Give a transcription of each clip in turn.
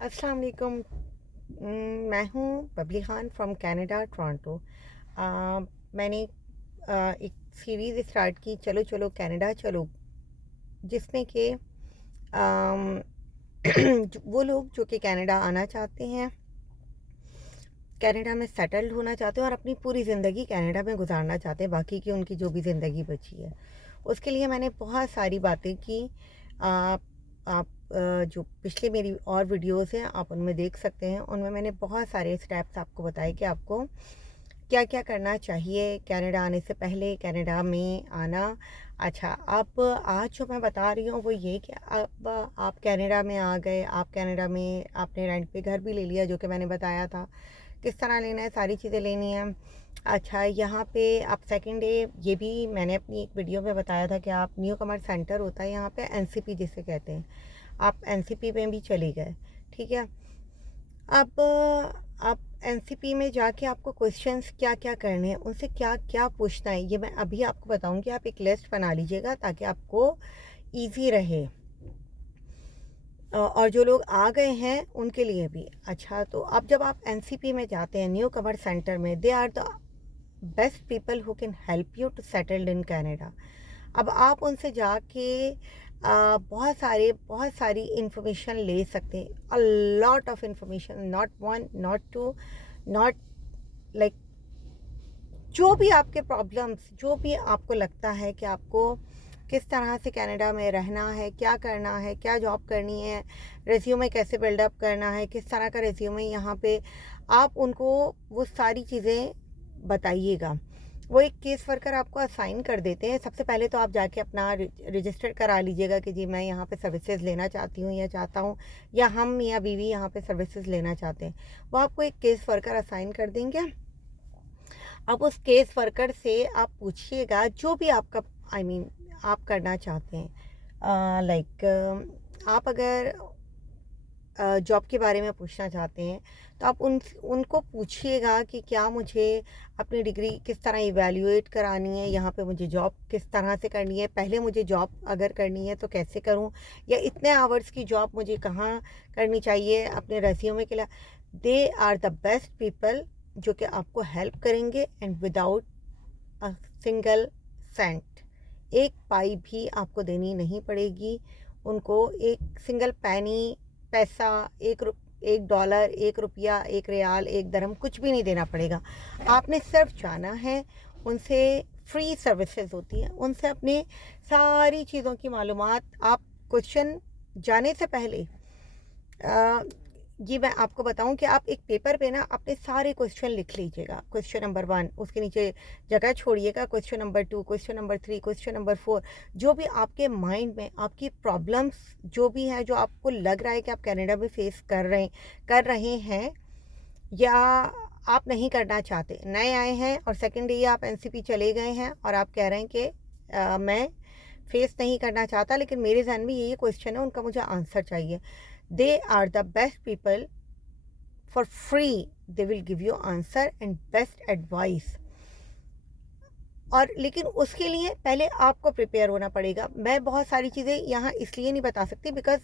अस्सलाम वालेकुम। मैं हूँ Babli Khan from Canada Toronto. मैंने एक सीरीज़ स्टार्ट की, चलो चलो कनाडा चलो, जिसमें कि वो लोग जो कि कनाडा आना चाहते हैं, कनाडा में सेटल्ड होना चाहते हैं और अपनी पूरी ज़िंदगी कनाडा में गुजारना चाहते हैं, बाकी की उनकी जो भी ज़िंदगी बची है उसके लिए मैंने बहुत सारी बातें की। आप जो पिछले मेरी और वीडियोस हैं आप उनमें देख सकते हैं। उनमें मैंने बहुत सारे स्टेप्स आपको बताए कि आपको क्या क्या करना चाहिए कनाडा आने से पहले, कनाडा में आना। अच्छा, अब आज जो मैं बता रही हूँ वो ये कि अब आप कनाडा में आ गए, आप कनाडा में आपने रेंट पे घर भी ले लिया, जो कि मैंने बताया था किस तरह लेना है, सारी चीज़ें लेनी है। अच्छा, यहाँ पे आप सेकंड डे, ये भी मैंने अपनी एक वीडियो में बताया था कि आप न्यू कमर सेंटर होता है यहाँ पे, एनसीपी जिसे कहते हैं, आप एनसीपी में भी चले गए। ठीक है, अब आप एनसीपी में जाके आपको क्वेश्चंस क्या क्या करने हैं, उनसे क्या क्या पूछना है, ये मैं अभी आपको बताऊंगी। आप एक लिस्ट बना लीजिएगा ताकि आपको इजी रहे और जो लोग आ गए हैं उनके लिए भी। अच्छा, तो अब जब आप एनसीपी में जाते हैं न्यू कमर सेंटर में, they are the best people who can help you to settled in Canada. अब आप उनसे जाके बहुत सारी इंफॉर्मेशन ले सकते हैं, a lot of information, not one not two, not like जो भी आपके प्रॉब्लम्स, जो भी आपको लगता है कि आपको किस तरह से कनाडा में रहना है, क्या करना है, क्या जॉब करनी है, रेज्यूमे कैसे बिल्डअप करना है, किस तरह का रेज्यूमे यहाँ पे, आप उनको वो सारी चीज़ें बताइएगा। वो एक केस वर्कर आपको असाइन कर देते हैं। सबसे पहले तो आप जाके अपना रजिस्टर करा लीजिएगा कि जी मैं यहाँ पे सर्विसेज लेना चाहती हूँ या चाहता हूँ, या हम मियाँ बीवी यहाँ पे सर्विसेज लेना चाहते हैं। वो आपको एक केस वर्कर असाइन कर देंगे। अब उस केस वर्कर से आप पूछिएगा जो भी आपका आप करना चाहते हैं। आप अगर जॉब के बारे में पूछना चाहते हैं तो आप उनको पूछिएगा कि क्या मुझे अपनी डिग्री किस तरह इवैल्यूएट करानी है, यहाँ पे मुझे जॉब किस तरह से करनी है, पहले मुझे जॉब अगर करनी है तो कैसे करूँ, या इतने आवर्स की जॉब मुझे कहाँ करनी चाहिए अपने रेज्यूमे के लिए। They are the best people जो कि आपको हेल्प करेंगे, and without a single cent, एक पाई भी आपको देनी नहीं पड़ेगी उनको। एक सिंगल पैनी, पैसा, एक डॉलर, एक रुपया, एक रियाल, एक दरहम, कुछ भी नहीं देना पड़ेगा। आपने सिर्फ जाना है उनसे। फ्री सर्विसेज होती हैं, उनसे अपने सारी चीज़ों की मालूमात आप क्वेश्चन जाने से पहले जी मैं आपको बताऊं कि आप एक पेपर पे ना अपने सारे क्वेश्चन लिख लीजिएगा। क्वेश्चन नंबर 1, उसके नीचे जगह छोड़िएगा, question number 2, question number 3, question number 4, जो भी आपके माइंड में आपकी प्रॉब्लम्स जो भी हैं, जो आपको लग रहा है कि आप कनाडा में फेस कर रहे हैं या आप नहीं करना चाहते, नए आए हैं और सेकेंड डे आप एनसीपी चले गए हैं और आप कह रहे हैं कि मैं फेस नहीं करना चाहता, लेकिन मेरे जहन में ये क्वेश्चन है, उनका मुझे आंसर चाहिए। They are the best people, for free they will give you answer and best advice. और लेकिन उसके लिए पहले आपको प्रिपेयर होना पड़ेगा। मैं बहुत सारी चीज़ें यहाँ इसलिए नहीं बता सकती बिकॉज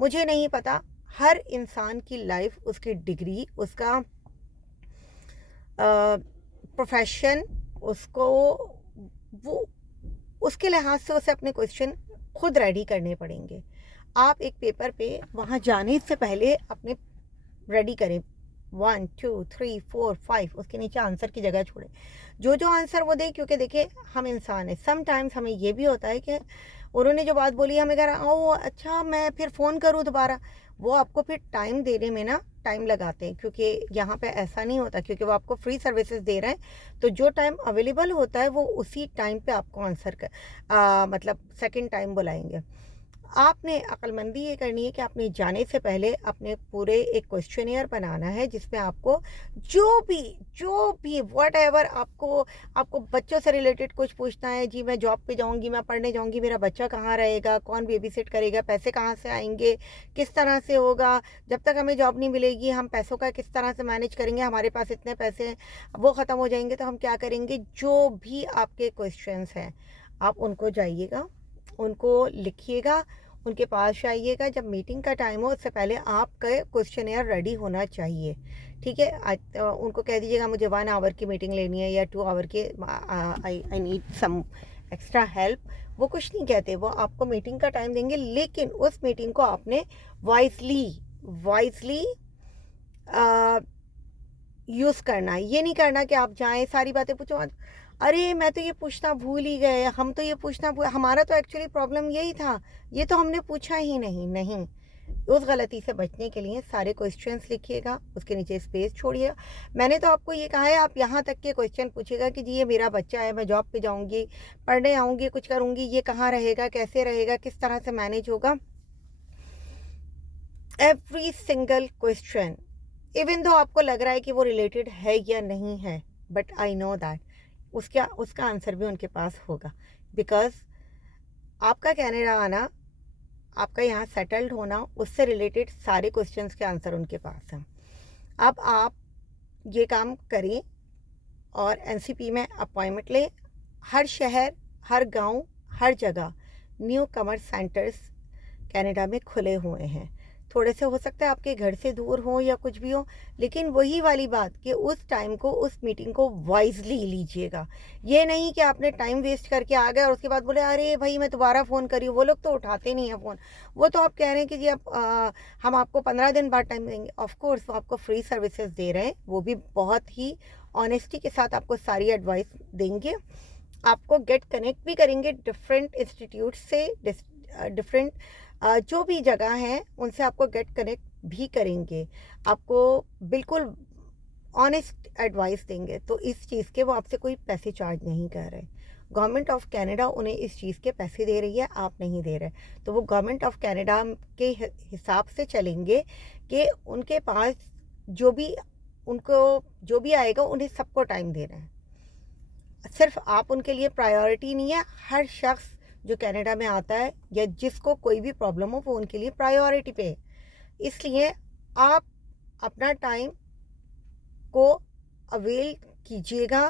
मुझे नहीं पता हर इंसान की लाइफ, उसकी डिग्री, उसका प्रोफेशन, उसको वो उसके लिहाज से उसे अपने क्वेश्चन खुद रेडी करने पड़ेंगे। आप एक पेपर पे वहाँ जाने से पहले अपने रेडी करें 1 2 3 4 5, उसके नीचे आंसर की जगह छोड़ें, जो जो आंसर वो दे, क्योंकि देखिए हम इंसान हैं, समटाइम्स हमें ये भी होता है कि उन्होंने जो बात बोली हमें कह रहा ओ अच्छा मैं फिर फ़ोन करूँ दोबारा, वो आपको फिर टाइम देने में ना टाइम लगाते हैं, क्योंकि यहाँ पे ऐसा नहीं होता, क्योंकि वो आपको फ्री सर्विसेज दे रहे हैं। तो जो टाइम अवेलेबल होता है वो उसी टाइम पे आपको मतलब सेकंड टाइम बुलाएंगे। आपने अक्लमंदी ये करनी है कि आपने जाने से पहले अपने पूरे एक क्वेश्चनियर बनाना है, जिसमें आपको जो भी वट एवर आपको आपको बच्चों से रिलेटेड कुछ पूछना है। जी मैं जॉब पे जाऊंगी, मैं पढ़ने जाऊंगी, मेरा बच्चा कहाँ रहेगा, कौन बेबी सिट करेगा, पैसे कहाँ से आएंगे, किस तरह से होगा, जब तक हमें जॉब नहीं मिलेगी हम पैसों का किस तरह से मैनेज करेंगे, हमारे पास इतने पैसे हैं, वो ख़त्म हो जाएंगे तो हम क्या करेंगे। जो भी आपके क्वेश्चंस हैं आप उनको जाइएगा, उनको लिखिएगा, उनके पास आइएगा। जब मीटिंग का टाइम हो उससे पहले आपका क्वेश्चनेयर रेडी होना चाहिए, ठीक है। उनको कह दीजिएगा मुझे 1 आवर की मीटिंग लेनी है या 2 आवर की, I need some extra help. वो कुछ नहीं कहते, वो आपको मीटिंग का टाइम देंगे, लेकिन उस मीटिंग को आपने वाइजली यूज़ करना है। ये नहीं करना कि आप जाएँ सारी बातें पूछो, अरे मैं तो ये पूछना भूल ही गए, हम तो ये पूछना भूल, हमारा तो एक्चुअली प्रॉब्लम यही था, ये तो हमने पूछा ही नहीं। उस गलती से बचने के लिए सारे क्वेश्चंस लिखिएगा, उसके नीचे स्पेस छोड़िएगा। मैंने तो आपको ये कहा है, आप यहाँ तक के क्वेश्चन पूछिएगा कि जी ये मेरा बच्चा है, मैं जॉब पे जाऊँगी, पढ़ने आऊँगी, कुछ करूँगी, ये कहाँ रहेगा, कैसे रहेगा, किस तरह से मैनेज होगा। Every single question, even though आपको लग रहा है कि वो रिलेटेड है या नहीं है, बट आई नो दैट उसका आंसर भी उनके पास होगा, बिकॉज आपका कनाडा आना, आपका यहाँ सेटल्ड होना, उससे रिलेटेड सारे क्वेश्चंस के आंसर उनके पास हैं। अब आप ये काम करें और एनसीपी में अपॉइंटमेंट लें। हर शहर, हर गांव, हर जगह न्यू कमर सेंटर्स कनाडा में खुले हुए हैं। थोड़े से हो सकता है आपके घर से दूर हो या कुछ भी हो, लेकिन वही वाली बात कि उस टाइम को, उस मीटिंग को वाइजली लीजिएगा। ये नहीं कि आपने टाइम वेस्ट करके आ गए और उसके बाद बोले अरे भाई मैं दोबारा फ़ोन करी हूँ। वो लोग तो उठाते नहीं हैं फ़ोन। वो तो आप कह रहे हैं कि जी आप हम आपको 15 दिन बाद टाइम देंगे। ऑफ कोर्स वो आपको फ्री सर्विसेज दे रहे हैं, वो भी बहुत ही ऑनेस्टी के साथ आपको सारी एडवाइस देंगे, आपको गेट कनेक्ट भी करेंगे डिफरेंट इंस्टीट्यूट से, डिफरेंट जो भी जगह हैं उनसे आपको गेट कनेक्ट भी करेंगे, आपको बिल्कुल ऑनेस्ट एडवाइस देंगे। तो इस चीज़ के वो आपसे कोई पैसे चार्ज नहीं कर रहे। गवर्नमेंट ऑफ कनाडा उन्हें इस चीज़ के पैसे दे रही है, आप नहीं दे रहे। तो वो गवर्नमेंट ऑफ कनाडा के हिसाब से चलेंगे कि उनके पास जो भी, उनको जो भी आएगा उन्हें सबको टाइम दे रहे हैं। सिर्फ आप उनके लिए प्रायोरिटी नहीं है, हर शख्स जो कनाडा में आता है या जिसको कोई भी प्रॉब्लम हो वो उनके लिए प्रायोरिटी पे है। इसलिए आप अपना टाइम को अवेल कीजिएगा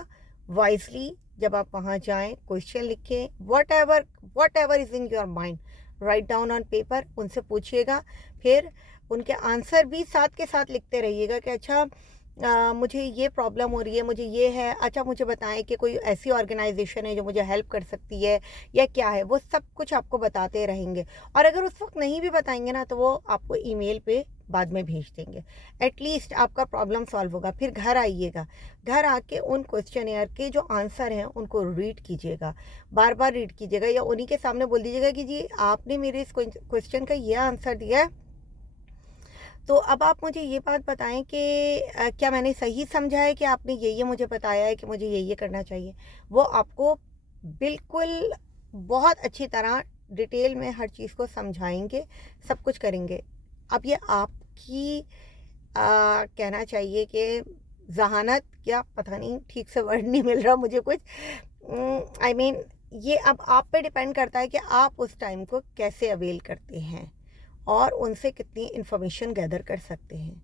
वाइजली। जब आप वहाँ जाएं, क्वेश्चन लिखें, what ever is in your mind, write down on paper, उनसे पूछिएगा। फिर उनके आंसर भी साथ के साथ लिखते रहिएगा कि अच्छा मुझे ये प्रॉब्लम हो रही है, मुझे ये है, अच्छा मुझे बताएं कि कोई ऐसी ऑर्गेनाइजेशन है जो मुझे हेल्प कर सकती है या क्या है। वो सब कुछ आपको बताते रहेंगे, और अगर उस वक्त नहीं भी बताएंगे ना तो वो आपको ईमेल पे बाद में भेज देंगे। एटलीस्ट आपका प्रॉब्लम सॉल्व होगा। फिर घर आइएगा, घर आके उन क्वेश्चनेयर के जो आंसर हैं उनको रीड कीजिएगा, बार बार रीड कीजिएगा, या उन्हीं के सामने बोल दीजिएगा कि जी आपने मेरे इस क्वेश्चन का ये आंसर दिया है, तो अब आप मुझे ये बात बताएं कि क्या मैंने सही समझा है कि आपने ये मुझे बताया है कि मुझे ये करना चाहिए। वो आपको बिल्कुल बहुत अच्छी तरह डिटेल में हर चीज़ को समझाएंगे, सब कुछ करेंगे। अब ये आपकी कहना चाहिए कि जहानत, क्या पता नहीं, ठीक से वर्ड नहीं मिल रहा मुझे कुछ, आई मीन ये अब आप पे डिपेंड करता है कि आप उस टाइम को कैसे अवेल करते हैं और उनसे कितनी इन्फॉर्मेशन गैदर कर सकते हैं।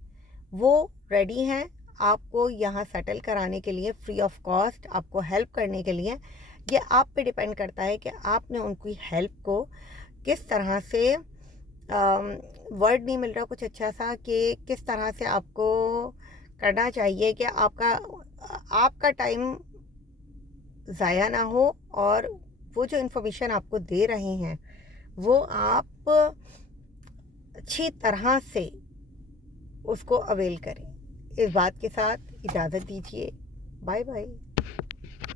वो रेडी हैं आपको यहाँ सेटल कराने के लिए, फ्री ऑफ कॉस्ट आपको हेल्प करने के लिए। ये आप पे डिपेंड करता है कि आपने उनकी हेल्प को किस तरह से, वर्ड नहीं मिल रहा कुछ अच्छा सा, कि किस तरह से आपको करना चाहिए कि आपका टाइम ज़ाया ना हो, और वो जो इन्फॉर्मेशन आपको दे रहे हैं वो आप अच्छी तरह से उसको अवेल करें। इस बात के साथ इजाज़त दीजिए। Bye bye.